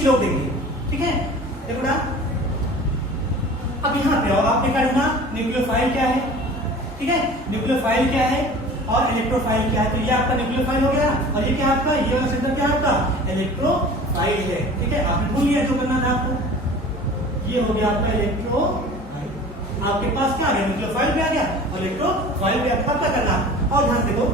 ही लोग देंगे, ठीक है। देखो बेटा, अब यहाँ पे आओ, आपने क्या ढूंढा, न्यूक्लियोफाइल क्या है, ठीक है, न्यूक्लियोफाइल क्या है और इलेक्ट्रोफाइल क्या है। तो ये आपका न्यूक्लियोफाइल हो गया और ये क्या आपका, ये वाला सेंटर क्या आपका इलेक्ट्रोफाइल है, ठीक है। आपने भूल लिया जो करना था आपको, ये हो गया आपका इलेक्ट्रोफाइल। आपके पास क्या आ गया, न्यूक्लियोफाइल भी आ गया और इलेक्ट्रोफाइल भी आपका क्या करना। और ध्यान देखो,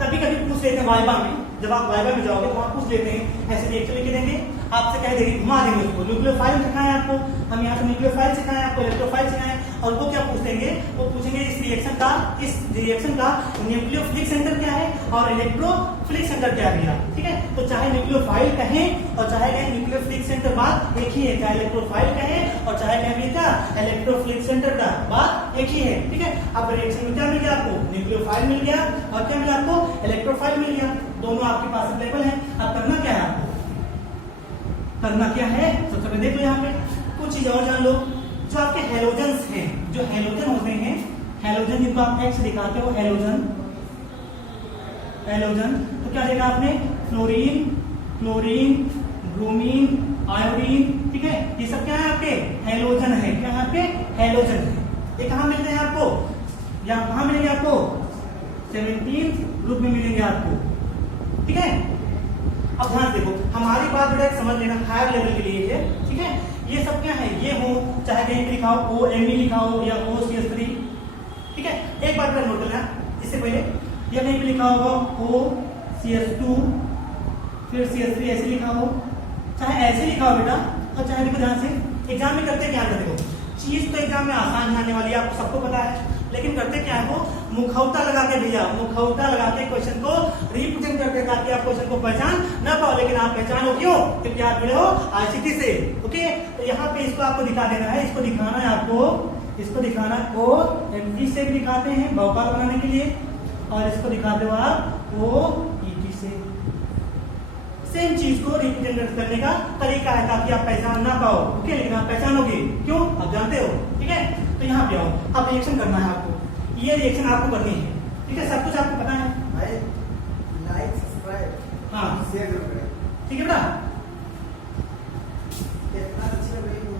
कभी कभी पूछ लेते हैं वाइवा में, जब आप वाइवा में जाओगे तो वहां पूछ लेते हैं, ऐसे रिएक्शन लिख देंगे, आपसे कह देंगे, घुमा देंगे उसको, न्यूक्लियोफाइल सिखाएं आपको, हम यहाँ से न्यूक्लियोफाइल सिखाएं आपको, इलेक्ट्रोफाइल सिखाएं, और वो क्या पूछ देंगे, वो पूछेंगे इस रिएक्शन का न्यूक्लियोफिलिक सेंटर क्या है और इलेक्ट्रोफिलिक सेंटर क्या है, ठीक है। तो चाहे न्यूक्लियोफाइल कहें और चाहे कहें न्यूक्लियोफिलिक सेंटर, बात एक ही है, चाहे इलेक्ट्रोफाइल कहें और चाहे कहें क्या इलेक्ट्रोफिलिक सेंटर का, बात एक ही है, ठीक है। अब रिएक्शन में क्या मिल गया आपको, न्यूक्लियोफाइल मिल गया और क्या मिला आपको, इलेक्ट्रोफाइल मिल गया, दोनों आपके पास अवेलेबल है। अब करना क्या है आपको, करना क्या है, सबसे पहले देखो यहाँ पे कुछ चीज और जान लो, जो आपके हेलोजन्स हैं, जो हेलोजन होते हैं, हेलोजन जिनको आप एक्स दिखाते हो, हेलोजन, हेलोजन, तो क्या देखा आपने, फ्लोरीन, क्लोरीन, ब्रोमीन, आयोडीन, ठीक है, ये सब क्या है आपके हेलोजन है, क्या है आपके हेलोजन है। ये कहाँ मिलते हैं आपको, यहाँ कहाँ मिलेंगे आपको, 17 ग्रुप में मिलेंगे आपको, ठीक है। अब ध्यान देखो, हमारी बात बेटा समझ लेना, हायर लेवल के लिए है, ठीक है। ये सब क्या है, ये हो चाहे कहीं पे लिखा हो OMe लिखा हो या OCH3, ठीक है। एक बात पर नोट करना, इससे पहले ये कहीं पे लिखा होगा OCH2 फिर CH3 ऐसे लिखा हो, चाहे ऐसे लिखा हो बेटा, और चाहे देखो ध्यान से, एग्जाम में करते क्या है, देखो चीज तो एग्जाम में आसान आने वाली है, आपको सबको पता है, लेकिन करते क्या है वो मुखौटा लगा के भैया, मुखौटा लगा के क्वेश्चन को रिप्रेजेंट करते, ताकि आप क्वेश्चन को पहचान ना पाओ, लेकिन आप पहचानो क्यों, क्योंकि आप जुड़े हो ICT से, ओके। तो यहाँ पे इसको आपको दिखा देना है, इसको दिखाना है आपको, इसको दिखाना OMe से भी दिखाते हैं बहुकार बनाने के लिए, और इसको दिखाते हो आप OET से। सेम चीज को रिप्रेजेंट करने का तरीका है, ताकि आप पहचान ना पाओ, ओके, लेकिन आप पहचानोगे क्यों, आप जानते हो, ठीक है। तो यहाँ पे आओ, अब रिएक्शन करना है आपको, ये रिएक्शन आपको करनी है, ठीक है, सब कुछ आपको पता है भाई, लाइक सब्सक्राइब, हाँ शेयर जरूर करें, ठीक है बेटा। कितना अच्छी लग रही है,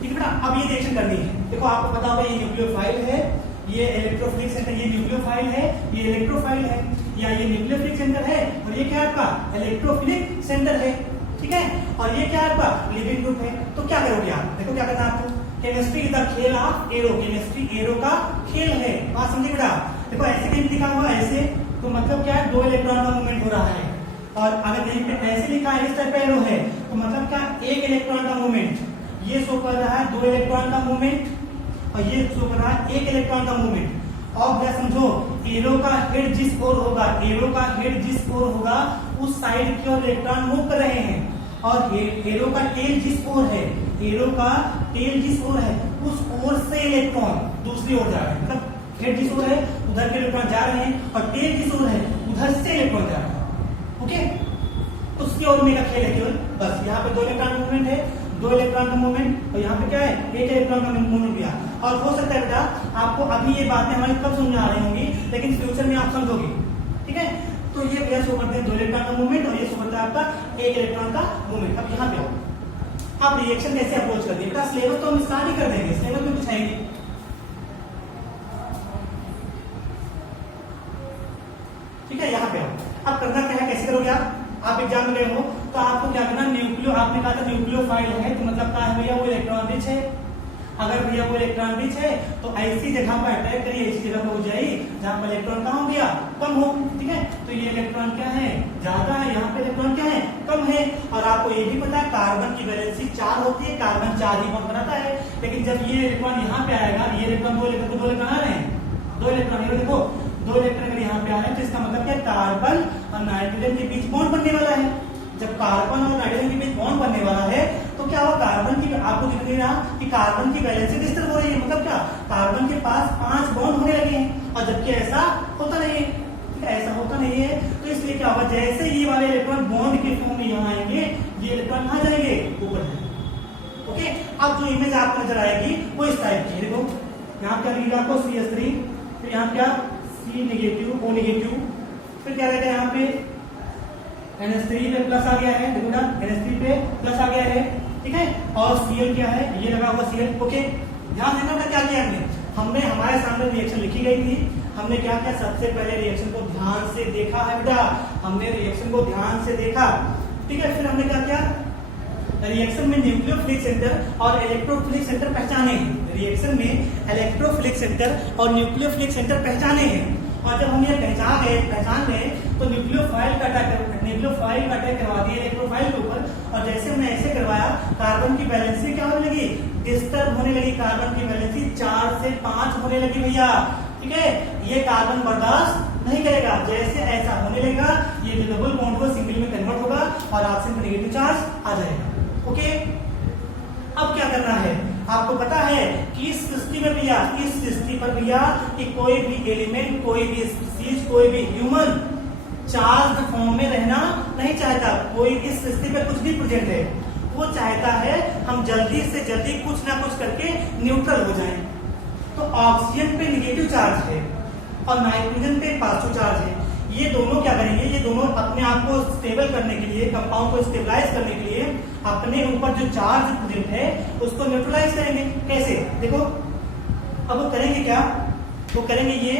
ठीक है बेटा। अब ये रिएक्शन करनी है, देखो आपको पता होगा ये न्यूक्लियोफाइल है, ये इलेक्ट्रोफिलिक सेंटर, ये न्यूक्लियोफाइल है, ये इलेक्ट्रोफाइल है, या ये न्यूक्लियोफिलिक सेंटर है और ये क्या है आपका इलेक्ट्रोफिलिक सेंटर है, ठीक है। और ये क्या है आपका लिविंग ग्रुप है। तो क्या करोगे आप, देखो क्या करना है आपको, केमिस्ट्री इज द खेल ऑफ एरो, केमिस्ट्री एरो का खेल है, बात समझे बेटा। देखो ऐसे कहीं लिखा हुआ है ऐसे, तो मतलब क्या है, 2 इलेक्ट्रॉन का मूवमेंट हो रहा है, और अगर कहीं पे ऐसे लिखा है इस टाइप एरो है, तो मतलब क्या 1 इलेक्ट्रॉन का मूवमेंट, ये शो कर रहा है 2 इलेक्ट्रॉन का मूवमेंट, और ये शो कर रहा है 1 इलेक्ट्रॉन का मूवमेंट। और क्या समझो, एरो का हेड जिस ओर होगा, एरो का हेड जिस ओर होगा उस साइड की ओर इलेक्ट्रॉन मूव कर रहे हैं, और एरो का टेल जिस ओर है, एरो का टेल जिस ओर है उस ओर से इलेक्ट्रॉन दूसरी ओर जा रहे हैं, मतलब हेड जिस ओर है उधर के इलेक्ट्रॉन जा रहे हैं, और टेल जिस ओर है उधर से इलेक्ट्रॉन जा रहे हैं, ओके। उसकी ओर में का खेल है केवल, बस यहाँ पे 2 इलेक्ट्रॉन मूवमेंट है, 2 इलेक्ट्रॉन का मूवमेंट, और यहाँ पे क्या है 1 इलेक्ट्रॉन का मूवमेंट किया। और हो सकता है बेटा आपको अभी ये बातें हमारी कब समझ में आ रही होंगी, लेकिन फ्यूचर में आप समझोगे, ठीक है। तो ये भैया शो करते हैं 2 इलेक्ट्रॉन का मूवमेंट, और ये शो करता है आपका 1 इलेक्ट्रॉन का मूवमेंट। अब यहाँ पे आओ, आप रिएक्शन कैसे अप्रोच करते हैं बेटा, सिलेबस तो हम स्टार्ट ही कर देंगे, सिलेबस में कुछ है नहीं, ठीक है। यहाँ पे आओ, अब करना क्या है, कैसे करोगे आप एग्जाम में गए हो तो आपको क्या करना, न्यूक्लियो, आपने कहा था न्यूक्लियोफाइल है, तो मतलब क्या है भैया वो इलेक्ट्रॉन रिच है, अगर भैया वो इलेक्ट्रॉन रिच है तो ऐसी जगह पर अटैक करिए, ऐसी जगह पर हो जाए जहां पर इलेक्ट्रॉन कहाँ हो गया, कम हो, ठीक है। तो ये इलेक्ट्रॉन क्या है, ज्यादा है, यहाँ पे इलेक्ट्रॉन क्या है, कम है। और आपको ये भी पता है कार्बन की वैलेंसी 4 होती है, कार्बन 4 ही बॉन्ड बनाता है, लेकिन जब ये इलेक्ट्रॉन यहाँ पे आएगा, ये इलेक्ट्रॉन 2 इलेक्ट्रॉन आ रहे हैं, 2 इलेक्ट्रॉन, ये देखो 2 इलेक्ट्रॉन अगर यहाँ पे आ रहे हैं, तो इसका मतलब क्या, कार्बन और नाइट्रोजन के बीच बॉन्ड बनने वाला है। जब कार्बन और नाइट्रोजन के बीच बॉन्ड बनने वाला है, तो क्या हुआ, कार्बन की, आपको दिख नहीं रहा कि कार्बन की वैलेंसी डिस्टर्ब हो रही है, मतलब क्या, कार्बन के पास 5 बॉन्ड होने लगे हैं, और जबकि ऐसा होता नहीं है, ठीक है, ऐसा होता नहीं है। तो इसलिए क्या होगा, जैसे ये वाले इलेक्ट्रॉन बॉन्ड के फॉर्म में यहाँ आएंगे, ये इलेक्ट्रॉन कहाँ जाएंगे, ऊपर जाएंगे, ओके। अब जो इमेज आपको नजर आएगी वो इस टाइप की, देखो यहाँ क्या मिलेगा आपको CH3, फिर यहाँ क्या C नेगेटिव, O नेगेटिव, फिर क्या रहेगा यहाँ पे NH3 पे प्लस आ गया है, देखो ना NH3 पे प्लस आ गया है, ठीक है। और Cl क्या है, ये लगा हुआ Cl, ओके। ध्यान देना बेटा क्या किया हमने हमारे सामने रिएक्शन लिखी गई थी, हमने क्या किया, सबसे पहले रिएक्शन को ध्यान से देखा है बेटा, हमने रिएक्शन को ध्यान से देखा, ठीक है। फिर हमने क्या किया, रिएक्शन में न्यूक्लियोफिलिक सेंटर और इलेक्ट्रोफिलिक सेंटर पहचाने हैं, रिएक्शन में इलेक्ट्रोफिलिक सेंटर और न्यूक्लियोफिलिक सेंटर पहचाने हैं। और जब हम ये पहचान गए तो न्यूक्लियोफाइल का अटैक करवा दिया इलेक्ट्रोफाइल के ऊपर, और जैसे हमने ऐसे करवाया कार्बन की वैलेंसी क्या होने लगी, डिस्टर्ब होने लगी, कार्बन की वैलेंसी 4 से 5 होने लगी भैया, ठीक है। ये कार्बन बर्दाश्त नहीं करेगा, जैसे ऐसा होने लगेगा ये डबल बॉन्ड को सिंगल में कन्वर्ट होगा और ऑक्सीजन का नेगेटिव चार्ज आ जाएगा, ओके। अब क्या करना है, आपको पता है कि इस सृष्टि में भैया, इस सृष्टि पर भैया कि कोई भी एलिमेंट, कोई भी स्पीसीज, कोई भी ह्यूमन चार्ज फॉर्म में रहना नहीं चाहता। कोई इस सृष्टि पे कुछ भी प्रेजेंट है, वो चाहता है हम जल्दी से जल्दी कुछ ना कुछ करके न्यूट्रल हो जाएं। तो ऑक्सीजन पे निगेटिव चार्ज है और नाइट्रोजन पे पॉजिटिव चार्ज है। ये दोनों क्या करेंगे, ये दोनों अपने आप को स्टेबल करने के लिए, कंपाउंड को स्टेबलाइज करने के लिए अपने ऊपर जो चार्ज प्रेजेंट है उसको न्यूट्रलाइज करेंगे। कैसे, देखो अब वो करेंगे क्या, वो करेंगे ये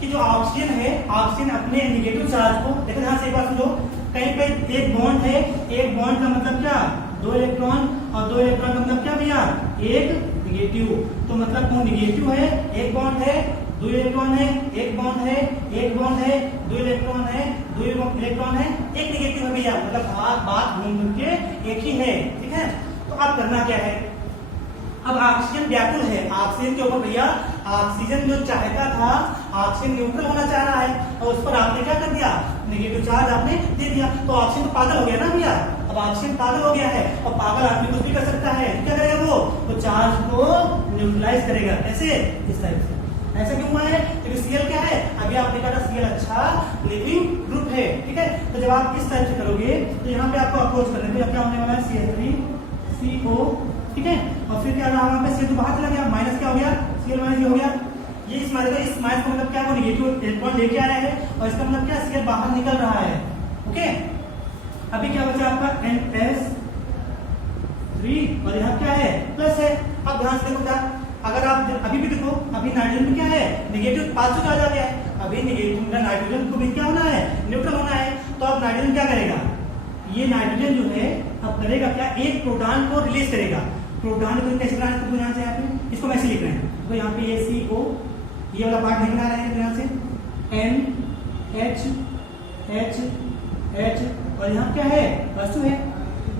कि जो ऑक्सीजन है, ऑक्सीजन अपने निगेटिव चार्ज को, देखो ध्यान से एक बात समझो, कहीं पे एक बॉन्ड है, एक बॉन्ड का मतलब क्या, 2 इलेक्ट्रॉन, और 2 इलेक्ट्रॉन का मतलब क्या भैया, एक निगेटिव। तो मतलब कौन निगेटिव है, एक बॉन्ड है, 2 इलेक्ट्रॉन है, एक बॉन्ड है, एक बॉन्ड है, 2 इलेक्ट्रॉन है, 2 इलेक्ट्रॉन है, एक निगेटिव है भैया, मतलब बात घूम के एक ही है, ठीक है। तो अब करना क्या है, अब ऑक्सीजन व्याकुल है, ऑक्सीजन के ऊपर भैया, ऑक्सीजन जो चाहता था, ऑक्सीजन न्यूट्रल होना चाह रहा है, और उस पर आपने क्या कर दिया, नेगेटिव चार्ज आपने दे दिया। तो ऑक्सीजन तो पागल हो गया ना भैया, अब ऑक्सीजन पागल हो गया है, और पागल आदमी कुछ भी कर सकता है, क्या करेगा वो, तो चार्ज को न्यूट्रलाइज करेगा। ऐसे, इस टाइप से। ऐसा क्यों हुआ है, क्योंकि Cl क्या है, अभी आपने कहा Cl अच्छा लिविंग ग्रुप है, ठीक है। तो जब आप इस टाइप से करोगे तो यहाँ पे आपको अप्रोच करने में क्या होने वाला है, CH3CO, ठीक है। और फिर क्या रहा, वहां पे CO2 बाहर चला गया, माइनस क्या हो गया, Cl माइनस हो गया। ये इस माइनस का मतलब क्या, वो निगेटिव इलेक्ट्रॉन लेके आया है, और इसका मतलब क्या, Cl बाहर निकल रहा है, ओके। अभी क्या बचा आपका NS3, और यहाँ क्या है, प्लस है। अब ध्यान से देखो क्या, अगर आप अभी भी देखो, अभी नाइट्रोजन में क्या है, नेगेटिव पॉजिटिव चार्ज आ गया है, अभी नेगेटिव नाइट्रोजन को भी क्या होना है, न्यूट्रल होना है। तो अब नाइट्रोजन क्या करेगा, ये नाइट्रोजन जो है अब करेगा क्या, एक प्रोटॉन को रिलीज करेगा। प्रोटॉन को कैसे बनाना है, ध्यान से यहाँ पे इसको वैसे लिख रहे हैं, तो यहाँ पे ये CO, ये वाला पार्ट नहीं बना रहे हैं, ध्यान से NH H, और यहाँ क्या है, वस्तु है।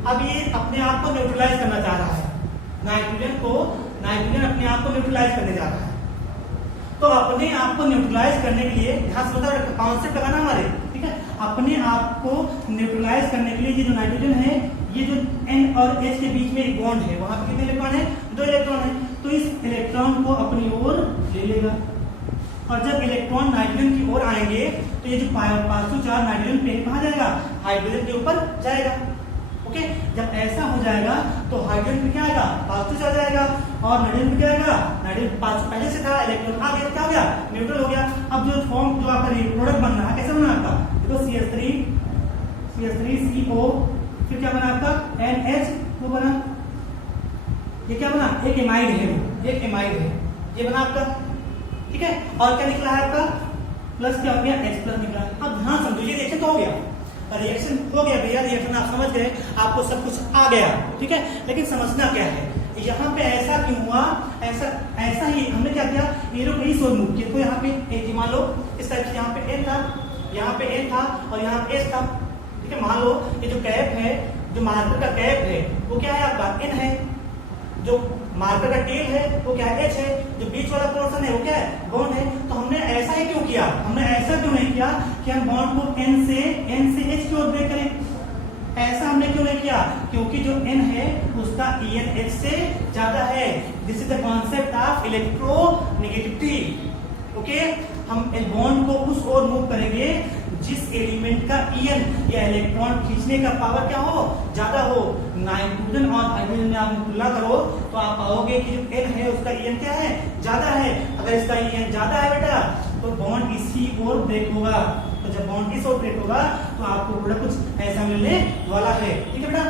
अब ये अपने आप को न्यूट्रलाइज करना चाह रहा है, नाइट्रोजन अपने आप को न्यूट्रलाइज करने जा रहा है। तो अपने आप को न्यूट्रलाइज करने के लिए ध्यान से कॉन्सेप्ट लगाना हमारे, ठीक है। अपने आप को न्यूट्रलाइज करने के लिए ये जो नाइट्रोजन है, ये जो N और H के बीच में एक बॉन्ड है, वहां पे कितने इलेक्ट्रॉन है, 2 इलेक्ट्रॉन है। तो इस इलेक्ट्रॉन को अपनी ओर ले लेगा, और जब इलेक्ट्रॉन नाइट्रोजन की ओर आएंगे तो ये जो पॉजिटिव चार्ज नाइट्रोजन पे कहां जाएगा, हाइड्रोजन के ऊपर जाएगा, ओके। जब ऐसा हो जाएगा तो हाइड्रोजन पे क्या आएगा, पॉजिटिव चार्ज आएगा, और नाइट्रोजन पे क्या आएगा, नाइट्रोजन पॉजिटिव पहले से था, इलेक्ट्रॉन आ गया, क्या हो गया, न्यूट्रल हो गया। अब जो फॉर्म जो आपका प्रोडक्ट बन रहा है, कैसे बना आपका, देखो CH3CO, फिर क्या बना आपका NH, वो बना, ये क्या बना, एक एमाइड है, एक एमाइड है, ये बना आपका, ठीक है। और क्या निकला है आपका, प्लस क्या हो गया, H प्लस निकला। अब ध्यान समझो, ये रिएक्शन तो हो गया, रिएक्शन हो गया भैया, रिएक्शन आप समझ गए, आपको सब कुछ आ गया, ठीक है। लेकिन समझना क्या है, यहाँ पे ऐसा क्यों हुआ, ऐसा ही हमने क्या किया, ये लोग यही सोच मूव किया। तो यहाँ पे मान लो इस टाइप से, यहाँ पे N था, यहाँ पे N था, और यहाँ पे S था, ठीक है। मान लो ये जो कैप है, जो मार्कर का कैप है वो क्या है आपका, N है, जो मार्कर का टेल है वो क्या है, H है, जो बीच वाला पोर्शन है वो क्या है, बॉन्ड है। तो हमने ऐसा ही क्यों किया, हमने ऐसा क्यों नहीं किया कि हम बॉन्ड को N से H की ओर ब्रेक करें, ऐसा हमने क्यों नहीं किया, क्योंकि जो N है उसका EN H से ज्यादा है। This is the concept of electronegativity, okay. हम बॉन्ड को उस ओर मूव करेंगे जिस एलिमेंट का EN या इलेक्ट्रॉन खींचने का पावर क्या हो, ज्यादा हो। नाइट्रोजन और हाइड्रोजन में आप तुलना करो तो आप पाओगे कि जो N है उसका EN क्या है, ज्यादा है। अगर इसका EN ज्यादा है बेटा तो बॉन्ड इसी ओर ब्रेक होगा। तो जब बाउंड्री से ऑपरेट होगा तो आपको पूरा कुछ ऐसा मिलने वाला है। ठीक है बेटा,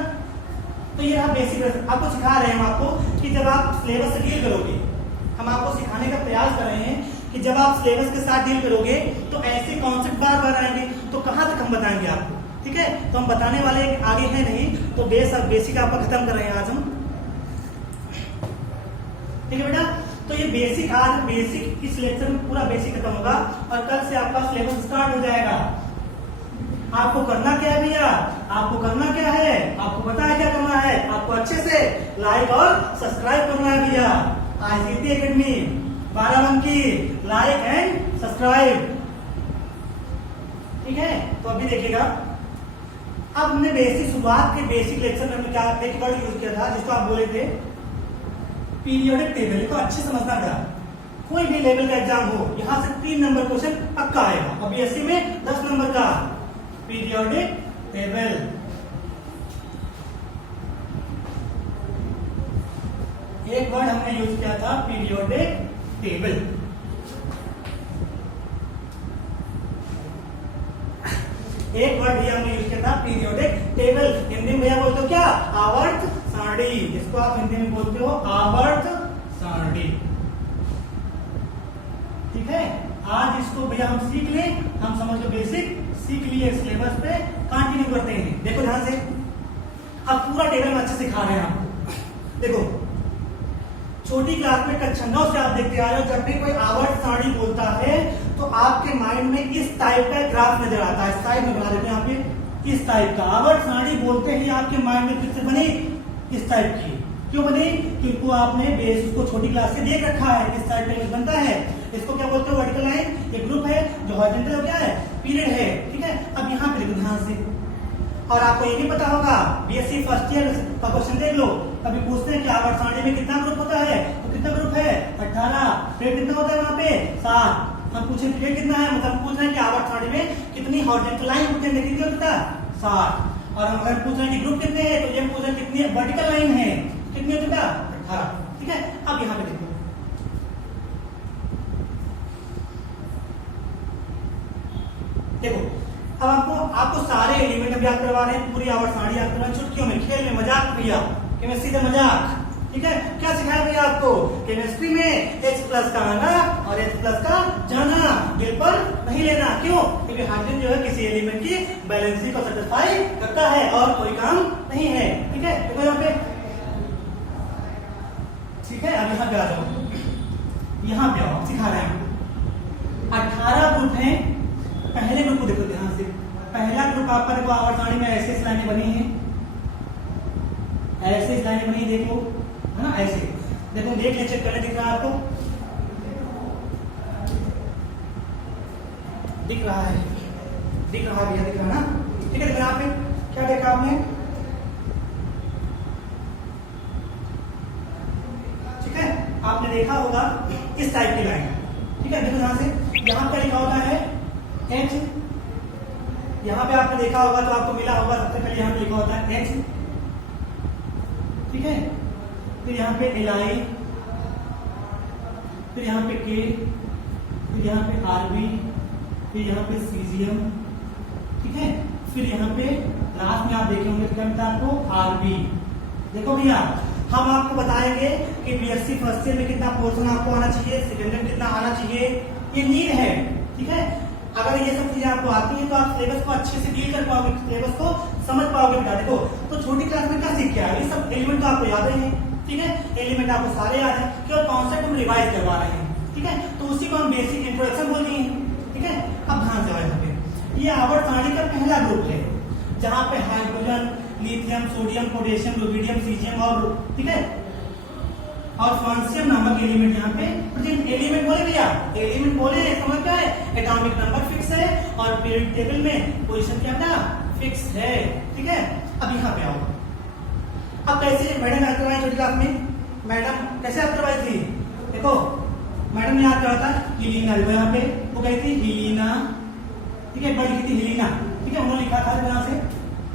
तो ये आप बेसिक आपको सिखा रहे हैं हम आपको कि जब आप सिलेबस से डील करोगे, हम आपको सिखाने का प्रयास कर रहे हैं कि जब आप सिलेबस के साथ डील करोगे तो ऐसे कॉन्सेप्ट बार बार आएंगे, तो कहाँ तक हम बताएंगे आपको। ठीक है, तो हम बताने वाले आगे हैं नहीं, तो बेसिक आपका खत्म कर रहे हैं आज हम। ठीक है बेटा, तो ये बेसिक आज बेसिक इस लेक्चर में पूरा बेसिक खत्म होगा और कल से आपका सिलेबस स्टार्ट हो जाएगा। आपको करना क्या है भैया, आपको करना क्या है, आपको पता है क्या करना है, आपको अच्छे से लाइक और सब्सक्राइब करना है भैया। ICT academy Barabanki, like and subscribe. ठीक है, तो अभी देखिएगा, अब हमने बेसिक शुरुआत के बेसिक लेक्चर में हमने क्या एक वर्ड यूज किया था जिसको आप बोले थे पीरियोडिक टेबल। को अच्छे समझना था, कोई भी लेवल का एग्जाम हो यहां से 3 नंबर क्वेश्चन पक्का आएगा। और BSc में 10 नंबर का पीरियोडिक टेबल। एक वर्ड हमने यूज किया था पीरियोडिक टेबल। एक वर्ड भी हमने यूज किया था पीरियोडिक टेबल। हिंदी में भैया बोलते हो क्या, आवर्त सारणी। इसको आप हिंदी में बोलते हो आवर्त सारणी। ठीक है, आज इसको भैया हम सीख लें, हम समझ लो बेसिक सीख लिए, सिलेबस पे कंटिन्यू करते हैं। देखो ध्यान से, अब पूरा टेबल में अच्छे सिखा रहे हैं आपको। देखो छोटी क्लास में कक्षा 9 से आप देखते आ रहे हो, जब भी कोई आवर्त सारणी बोलता है तो आपके माइंड में इस टाइप का ग्राफ नजर आता है। इस टाइप में बना देते हैं यहाँ पे, इस टाइप का आवर्त सारणी बोलते ही आपके माइंड में पिक्चर बनी इस टाइप की। क्यों बनी, क्योंकि आपने बेस उसको छोटी क्लास से देख रखा है, इस टाइप का बनता है। इसको क्या बोलते हैं, वर्टिकल लाइन। ये ग्रुप है, जो हॉरिजॉन्टल क्या है, पीरियड है। ठीक है, अब यहाँ पे देखो ध्यान से, और आपको ये भी पता होगा BSc फर्स्ट ईयर का क्वेश्चन देख लो, कभी पूछते हैं कि आवर्त सारणी में कितना ग्रुप होता है, तो कितना ग्रुप है 18। पीरियड कितना होता है वहां पे 7। हम पूछे पीरियड कितना है, मतलब पूछ रहे हैं कि आवर्त सारणी में कितनी हॉरिजॉन्टल लाइन होती है, कितनी होता है 7। और हम अगर पूछ रहे हैं कि ग्रुप कितने हैं, तो ये पूछ रहे हैं कितनी वर्टिकल लाइन है, कितनी होती है 18। ठीक है, अब यहाँ पे देखो, देखो अब आपको सारे एलिमेंट हम याद करवा रहे हैं, पूरी आवर्त सारणी याद करवा रहे हैं, छुट्टियों में, खेल में, मजाक भैया, केमिस्ट्री का मजाक। ठीक है, क्या सिखाया भैया आपको, केमिस्ट्री में H+ का आना और H+ का जाना, दिल पर नहीं लेना। क्यों, क्योंकि हाइड्रोजन जो है किसी एलिमेंट की बैलेंसिंग को सेटिस्फाई करता है और कोई काम नहीं है। ठीक है, देखो यहाँ पे, ठीक है, अब यहाँ पे आ जाओ, यहाँ पे आओ, सिखा रहे हैं 18 ग्रुप हैं। पहले ग्रुप को देखो ध्यान से, पहला ग्रुप आपका देखो आवर्त सारणी में ऐसे लाइनें बनी हैं, ऐसे लाइनें बनी, देखो है ना, ऐसे देखो, देख ले, चेक करने दिख रहा है आपको, दिख रहा है, दिख रहा है भैया, दिख रहा है ना। ठीक है, देखो यहाँ पे क्या देखा आपने, ठीक है, आपने देखा होगा इस टाइप की लाइन। ठीक है, देखो ध्यान से, यहाँ पे लिखा होता है H, यहाँ पे आपने देखा होगा तो आपको मिला होगा, सबसे पहले यहाँ पे लिखा होता है H। ठीक है, फिर यहाँ पे Li, फिर यहाँ पे K, फिर यहाँ पे Rb, फिर यहाँ पे सीजियम। ठीक है, फिर यहाँ पे लास्ट में आप देखे होंगे क्या मिलता है आपको, Rb। देखो भैया, हम आपको बताएंगे कि BSc फर्स्ट ईयर में कितना पोर्शन आपको आना चाहिए, सेकेंड ईयर कितना आना चाहिए, ये नीड है। ठीक है, अगर ये सब चीजें आपको आती हैं तो आप सिलेबस को अच्छे से डील कर पाओगे, सिलेबस को समझ पाओगे बेटा। देखो तो छोटी क्लास में क्या सीख के आए, ये सब एलिमेंट तो आपको याद ही है। ठीक है, एलिमेंट आपको सारे याद है, केवल कॉन्सेप्ट हम रिवाइज करवा रहे हैं। ठीक है, तो उसी को हम बेसिक इंट्रोडक्शन बोलते हैं। ठीक है, अब ध्यान से यहाँ पे, ये आवर्त सारणी का पहला ग्रुप है, जहाँ पे hydrogen, lithium, sodium, potassium, rubidium, caesium और ठीक है और फ्रांसियम नामक एलिमेंट यहाँ पे प्रेजेंट। एलिमेंट बोले भैया, एलिमेंट बोले, इसका मतलब क्या है, एटॉमिक नंबर फिक्स है और पीरियोडिक टेबल में पोजीशन क्या था, फिक्स है। ठीक है, अब यहाँ पे आओ, अब कैसे मैडम याद करवाई छोटी क्लास में, मैडम कैसे याद करवाई थी, देखो मैडम ने याद करवाया था हीलिना, देखो यहाँ पे वो गई थी हीलिना। ठीक है, बड़ी लिखी थी हीलिना। ठीक है, उन्होंने लिखा था यहाँ से,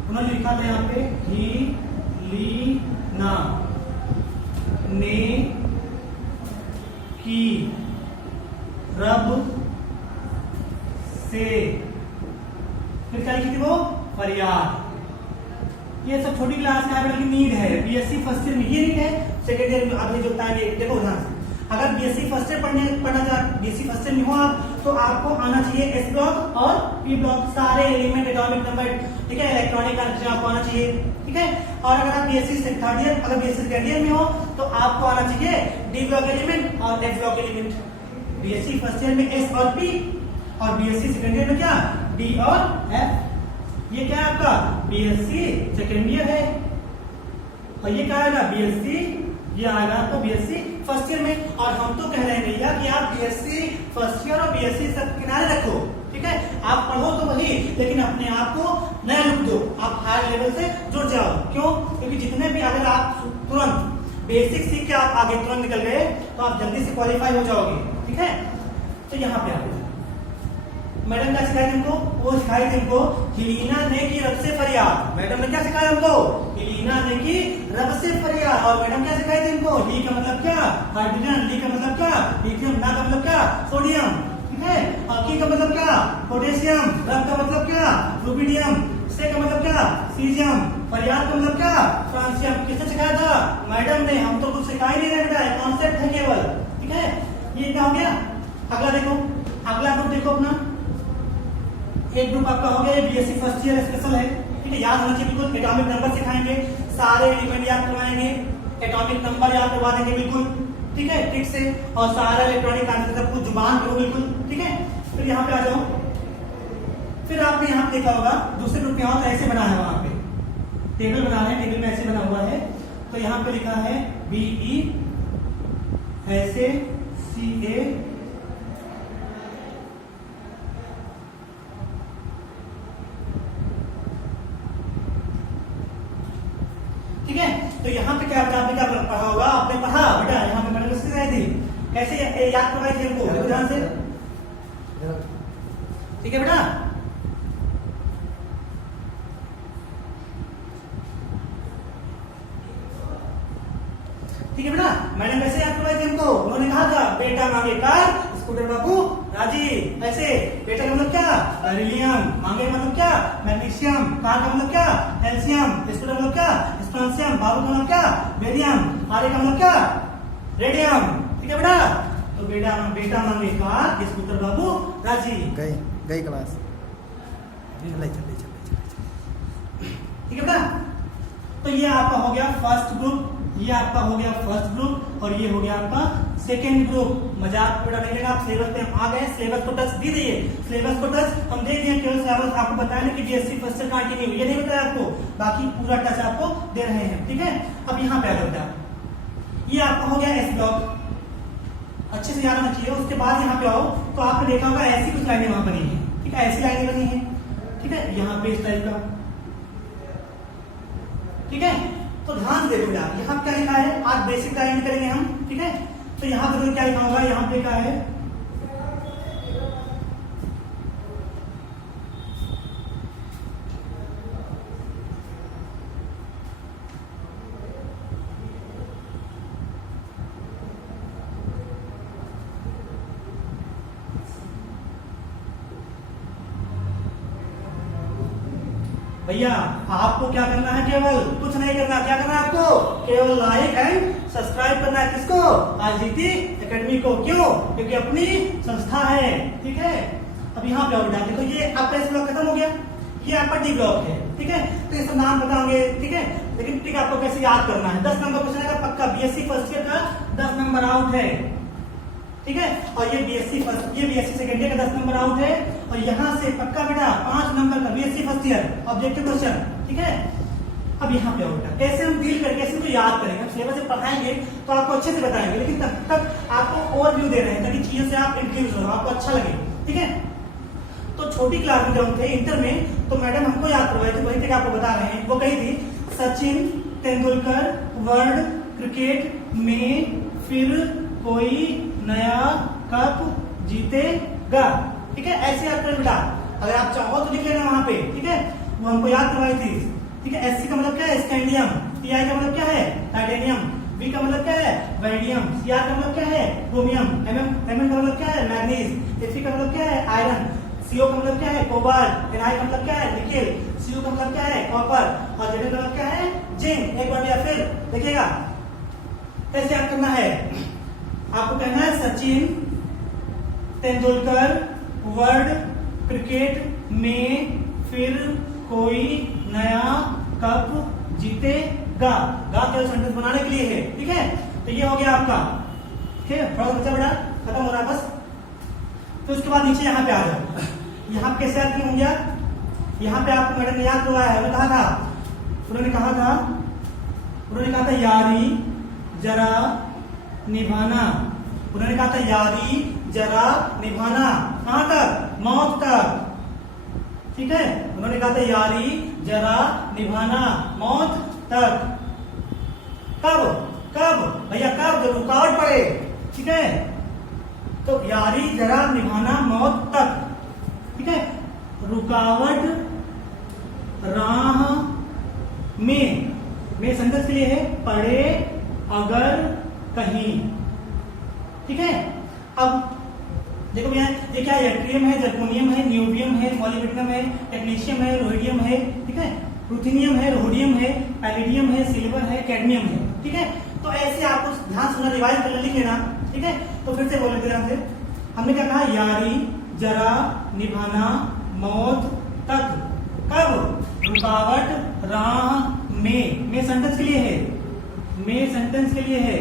उन्होंने लिखा था यहाँ पे हीलिना ने की रब से क्या लिखी थी वो, फरियाद। ये सब छोटी क्लास का है, नीड है। बीएससी फर्स्ट ईयर में ये नीड है, सेकंड ईयर में आगे जो बताएंगे। देखो ध्यान से, अगर बीएससी फर्स्ट ईयर पढ़ना चाहते, बीएससी फर्स्ट ईयर में हो आप, तो आपको आना चाहिए एस ब्लॉक और पी ब्लॉक, सारे एलिमेंट, एटॉमिक नंबर, ठीक है, इलेक्ट्रॉनिक कनेक्शन आपको आना चाहिए, ठीक है। और अगर आप बीएससी थर्ड ईयर, अगर बीएससी सेकंड ईयर में हो, तो आपको आना चाहिए डी ब्लॉक एलिमेंट और F block element. BSc first year में एस और पी, और बीएससी सेकंड ईयर में क्या, डी और एफ। ये क्या है आपका बीएससी सेकंड ईयर है, और ये क्या आएगा बीएससी, ये आएगा आपका बीएससी फर्स्ट ईयर में। और हम तो कह रहे हैं भैया कि आप बीएससी फर्स्ट ईयर और बीएससी सब किनारे रखो, ठीक है। आप पढ़ो तो वही, लेकिन अपने आप को नया लुक दो, आप हायर लेवल से जुड़ जाओ। क्यों? क्योंकि जितने भी, अगर आप तुरंत बेसिक सीख के आप आगे तुरंत निकल गए, तो आप जल्दी से क्वालिफाई हो जाओगे, ठीक है। तो यहाँ पे आप मैडम क्या सिखाई तुमको, वो सिखाई तुमको हिलीना ने की रब से फरियाद। मैडम ने क्या सिखाया हमको, हिलीना ने की रब से फरियाद। और मैडम क्या सिखाई तुमको, ली का मतलब क्या, हाइड्रोजन, ली का मतलब क्या, लिथियम, ना का मतलब क्या, सोडियम, ठीक है। और की का मतलब क्या, पोटेशियम, रब का मतलब क्या, रुबिडियम, से का मतलब क्या, सीजियम, फरियाद का मतलब क्या, फ्रांसियम। किसने सिखाया था, मैडम ने। हम तो कुछ सिखा ही नहीं रहे बेटा, कॉन्सेप्ट है केवल, ठीक है। ये क्या हो गया। अगला देखो, अगला ग्रुप देखो अपना, एक ग्रुप आपका हो गया बीएससी फर्स्ट ईयर स्पेशल है, ठीक है। याद होना चाहिए बिल्कुल, एटॉमिक नंबर सिखाएंगे, सारे एलिमेंट याद करवाएंगे, एटॉमिक नंबर याद करवा देंगे बिल्कुल, ठीक है, ठीक से। और सारा इलेक्ट्रॉनिक आंसर सब कुछ जुबान करो बिल्कुल, ठीक है। फिर यहाँ पे आ जाओ, फिर आपने यहाँ पे देखा होगा दूसरे ग्रुप में और ऐसे बना है, वहां पे टेबल बना है, टेबल में ऐसे बना हुआ है। तो यहाँ पे लिखा है बीई ऐसे CA, ठीक है। तो यहाँ पे क्या आपने क्या पढ़ा होगा, आपने पढ़ा बेटा, यहाँ पे मैंने सिखाई थी, कैसे याद करवाई थी हमको, ध्यान से, ठीक है बेटा। ठीक है बेटा, मैडम कैसे याद करवाई थी हमको, उन्होंने कहा था बेटा मांगे कार, स्कूटर बाबू राजी। ऐसे बेटा का मतलब क्या, बेरिलियम, मांगे मतलब क्या, मैग्नीशियम, कार का मतलब क्या, कैल्शियम, स्कूटर मतलब क्या, स्ट्रोंशियम, बाबू का मतलब क्या, बेरियम, आरे का मतलब क्या, रेडियम, ठीक है बेटा। तो बेटा मांगे कार, स्कूटर बाबू राजी। गई क्लास, चले ठीक है बेटा। तो ये आपका हो गया फर्स्ट ग्रुप, ये आपका हो गया फर्स्ट ग्रुप, और ये हो गया आपका सेकेंड ग्रुप। मजाक पूरा नहीं लेना, आप सिलेबस पे हम आ गए, सिलेबस को टच दी दिए, सिलेबस को टच हम दे दिए, केवल सिलेबस आपको बताया कि बीएससी फर्स्ट ईयर कंटिन्यू, ये नहीं बताया आपको, बाकी पूरा टच आपको दे रहे हैं, ठीक है। अब यहाँ पे आ जाता है, ये आपका हो गया एस ब्लॉक, अच्छे से याद होना चाहिए। उसके बाद यहाँ पे आओ, तो आपने देखा होगा ऐसी कुछ लाइनें वहां बनी है, ठीक है, ऐसी लाइनें बनी है, ठीक है, यहाँ पे इस टाइप का, ठीक है। तो ध्यान से देखो यार, यहाँ क्या लिखा है, आज बेसिक लाइन करेंगे हम, ठीक है। तो यहाँ पे क्या लिखा होगा, यहाँ पे क्या है, भैया आपको क्या करना है, केवल कुछ नहीं करना, क्या करना है आपको, केवल लाइक एंड सब्सक्राइब करना है। किसको, आरजीटी एकेडमी को। क्यों? क्योंकि अपनी संस्था है, ठीक है। अब यहाँ पे और देखो, ये आपका इस ब्लॉक खत्म हो गया, ये आपका डी ब्लॉक है, ठीक है। तो ये सब नाम बताओगे, ठीक है, लेकिन ठीक है आपको कैसे याद करना है। 10 नंबर क्वेश्चन है पक्का, बीएससी फर्स्ट ईयर का 10 नंबर आउट है, ठीक है। और ये बीएससी सेकंड ईयर का 10 नंबर आउट है, और यहाँ से पक्का बेटा 5 नंबर का BSc first year objective question, ठीक है। अब यहाँ पे आउट है, कैसे हम डील करके कैसे तो याद करेंगे, हम सिलेबस से पढ़ाएंगे तो आपको अच्छे से बताएंगे, लेकिन तब तक आपको ओवरव्यू दे रहे हैं ताकि चीजों से आप इंट्रोड्यूस हो, आपको अच्छा लगे, ठीक है। तो छोटी क्लास में जब हम थे इंटर में, तो मैडम हमको याद करवाई थी, वही तक आपको बता रहे हैं। वो कही थी सचिन तेंदुलकर वर्ल्ड क्रिकेट में फिर कोई नया कप जीतेगा, ठीक है। ऐसे याद करें बेटा, अगर आप चाहो तो लिख लेना वहां पे, ठीक है। वो हमको याद करवाई थी, ठीक है। एससी का मतलब क्या है, स्कैंडियम, टीआई का मतलब क्या है, टाइटेनियम, बी का मतलब क्या है, वैडियम, सीआर का मतलब क्या है, क्रोमियम, एमएम का मतलब क्या है, मैग्नीज, एफई का मतलब क्या है, आयरन, CO का मतलब क्या है? कोबाल्ट। Ni का मतलब क्या है? निकेल। Cu का मतलब क्या है? कॉपर। और Zn का मतलब क्या है? जिंक। एक बार या फिर देखिएगा कैसे याद करना है। आपको कहना है सचिन तेंदुलकर वर्ल्ड क्रिकेट में फिर कोई नया कप जीतेगा। गा केवल सेंटेंस बनाने के लिए है, ठीक है। तो ये हो गया आपका, ठीक है। थोड़ा बच्चा बड़ा खत्म हो रहा है बस। तो उसके बाद नीचे यहाँ पे आ जाओ। यहाँ पे कैसे याद किया होंगे? यहाँ पे आपको मैडम ने याद करवाया है। उन्होंने कहा था यारी जरा निभाना। उन्होंने कहा था यारी जरा निभाना। कहां तक? मौत तक, ठीक है। उन्होंने कहा था यारी जरा निभाना मौत तक। कब भैया? कब? जब रुकावट पड़े, ठीक है। तो यारी जरा निभाना मौत तक, ठीक है। रुकावट राह में सेंटेंस के लिए है पड़े अगर कहीं, ठीक है। अब देखो भैया ये क्या है? ट्रियम है, जर्कोनियम है, न्यूबियम है, मॉलिब्डेनम है, टेक्नीशियम है, रोहिडियम है, ठीक है। रुथेनियम है, रोडियम है, पैलेडियम है, सिल्वर है, कैडमियम है, ठीक है। तो ऐसे आपको ध्यान सुना, रिवाइज कर लिख लेना, ठीक है। तो फिर से बोले ध्यान से। हमने क्या कहा? यारी जरा निभाना मौत तक। कब? रुकावट राह में सेंटेंस के लिए है, में सेंटेंस के लिए है,